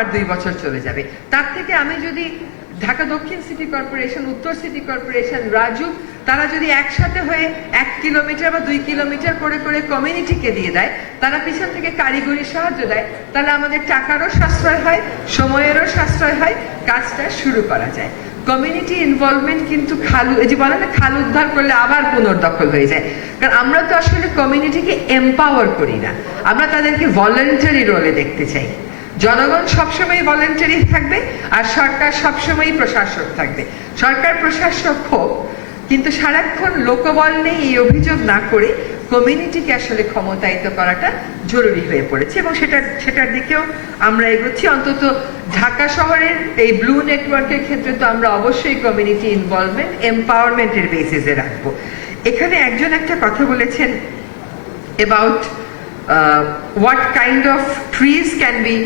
আবার দুই বছর চলে যাবে। তার থেকে আমি যদি ঢাকা দক্ষিণ সিটি কর্পোরেশন, উত্তর সিটি কর্পোরেশন, রাজু, তারা যদি একসাথে হয়ে এক কিলোমিটার বা দুই কিলোমিটার করে করে কমিউনিটিকে দিয়ে দেয়, তারা পিছন থেকে কারিগরি সাহায্য দেয়, তাহলে আমাদের টাকারও সাশ্রয় হয়, সময়েরও সাশ্রয় হয়, কাজটা শুরু করা যায়। কমিউনিটি ইনভলভমেন্ট কিন্তু খালু, এই যে বলে না, খাল উদ্ধার করলে আবার পুনর্দখল হয়ে যায়। কারণ আমরা তো আসলে কমিউনিটিকে এম্পাওয়ার করি না। আমরা তাদেরকে ভলেন্টারি রোলে দেখতে চাই। জনগণ সবসময় ভলেন্টারি থাকবে আর সরকার সবসময় প্রশাসক থাকবে। সরকার প্রশাসক হোক কিন্তু সারাক্ষণ লোকবল নেই এই অভিযোগ না করে কমিউনিটিকে আসলে ক্ষমতায়িত করাটা জরুরি হয়ে পড়েছে এবং সেটা সেটার দিকেও আমরা এগোচ্ছি। অন্তত ঢাকা শহরের এই ব্লু নেটওয়ার্কের ক্ষেত্রে তো আমরা অবশ্যই কমিউনিটি ইনভলভমেন্ট এম্পাওয়ারমেন্টের বেসিসে রাখব। এখানে একজন একটা কথা বলেছেন about uh, kind of trees can can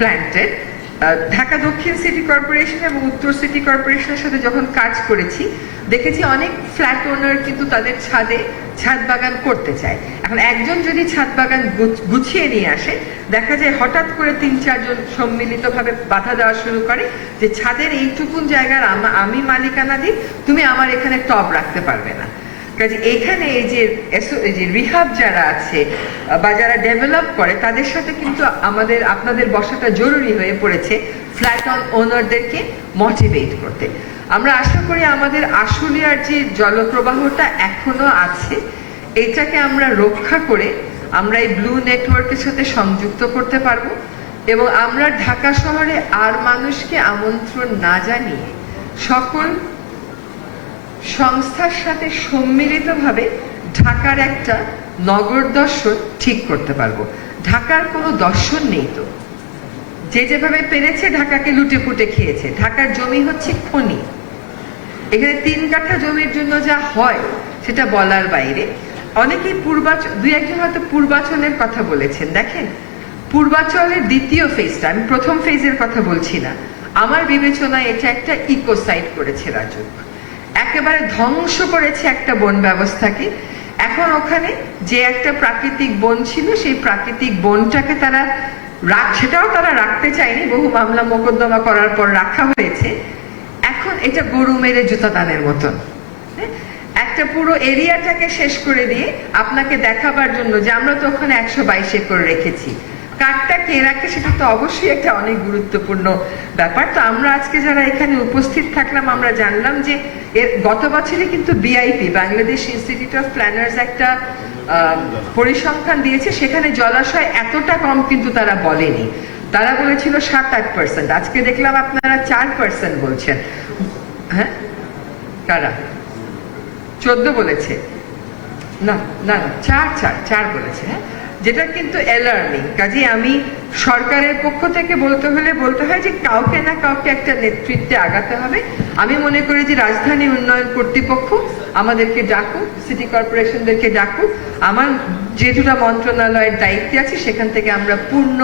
Uh, Dhaka দক্ষিণ সিটি কর্পোরেশন এবং উত্তর সিটি কর্পোরেশনের সাথে যখন কাজ করেছি দেখেছি অনেক ফ্ল্যাট ওনার কিন্তু তাদের ছাদে ছাদ বাগান করতে চায়। এখন একজন যদি ছাদ বাগান গুছ- গুছিয়ে নিয়ে আসে দেখা যায় হঠাৎ করে তিন চারজন সম্মিলিতভাবে বাধা দেওয়া শুরু করে যে ছাদের এইটুকুন জায়গার আমি মালিকানা দিই তুমি আমার এখানে টব রাখতে পারবে না। কাজে এখানে এই যে যে রিহাব যারা আছে, বা যারা ডেভেলপ করে, তাদের সাথে কিন্তু আমাদের আপনাদের বসাটা জরুরি হয়ে পড়েছে ফ্ল্যাট অন ওনারদেরকে মোটিভেট করতে। আমরা আশা করি আমাদের আশুলিয়ার যে জলপ্রবাহটা এখনও আছে, এটাকে আমরা রক্ষা করে আমরা এই ব্লু নেটওয়ার্কের সাথে সংযুক্ত করতে পারব এবং আমরা ঢাকা শহরে আর মানুষকে আমন্ত্রণ না জানিয়ে সকল সংস্থার সাথে সম্মিলিতভাবে ঢাকার একটা নগর দর্শন ঠিক করতে পারব। ঢাকার কোনো দর্শন নেই তো। যে যেভাবে পেরেছে ঢাকাকে লুটে পুটে খেয়েছে। ঢাকার জমি হচ্ছে খনি। এখানে তিন কাঠা জমির জন্য যা হয়, সেটা বলার বাইরে। অনেকেই পূর্বাচল দুই একজন হয়তো পূর্বাচলের কথা বলেছেন। দেখেন, পূর্বাচলের দ্বিতীয় ফেজটা আমি প্রথম ফেজের কথা বলছি না। আমার বিবেচনায় এটা একটা ইকোসাইড করেছে রাজুক। একেবারে ধ্বংস করেছে একটা বন ব্যবস্থাকে। এখন ওখানে যে একটা প্রাকৃতিক বন ছিল, সেই প্রাকৃতিক বনটাকে তারা সেটাও তারা রাখতে চায়নি। বহু মামলা মোকদ্দমা করার পর রাখা হয়েছে। এখন এটা গরু মেরে জুতা দানের মতন। হ্যাঁ? একটা পুরো এরিয়াটাকে শেষ করে দিয়ে আপনাকে দেখাবার জন্য যে আমরা তো ওখানে একশো বাইশ একর রেখেছি। কাঠটা কে রাখে সেটা তো অবশ্যই একটা অনেক গুরুত্বপূর্ণ ব্যাপার। তো আমরা আজকে যারা এখানে উপস্থিত থাকলাম, আমরা জানলাম যে এর গত বছরে কিন্তু BIP Bangladesh institute of planners একটা পরিসংখ্যান দিয়েছে। সেখানে জলাশয় এতটা কম কিন্তু তারা বলেনি। তারা বলেছিল সাত আট পার্সেন্ট আজকে দেখলাম আপনারা চার পার্সেন্ট বলছেন। হ্যাঁ? কারা? চোদ্দ বলেছে। না না না, চার চার চার বলেছে হ্যাঁ? যেটা কিন্তু অ্যালার্মিং কাজে আমি সরকারের পক্ষ থেকে বলতে হলে বলতে হয় যে কাউকে না কাউকে একটা নেতৃত্বে আগাতে হবে। আমি মনে করি যে রাজধানী উন্নয়ন কর্তৃপক্ষ আমাদেরকে ডাকুক সিটি কর্পোরেশনদেরকে ডাকুক। আমার যে দুটা মন্ত্রণালয়ের দায়িত্বে আছে, সেখান থেকে আমরা পূর্ণ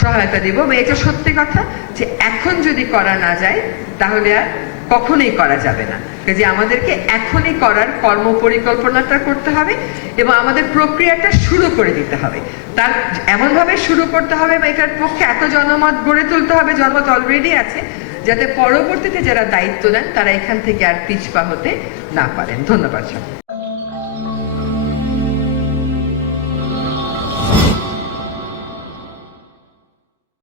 সহায়তা দেব। এটা সত্যি কথা যে এখন যদি করা না যায়, তাহলে আর কখনোই করা যাবে না। কাজে আমাদেরকে এখনই করার কর্ম পরিকল্পনাটা করতে হবে এবং আমাদের প্রক্রিয়াটা শুরু করে দিতে হবে। তার এমনভাবে শুরু করতে হবে বা এটার পক্ষে এত জনমত গড়ে তুলতে হবে জনমত অলরেডি আছে, যাতে পরবর্তীতে যারা দায়িত্ব নেন তারা এখান থেকে আর পিছপা হতে না পারেন। ধন্যবাদ সবাই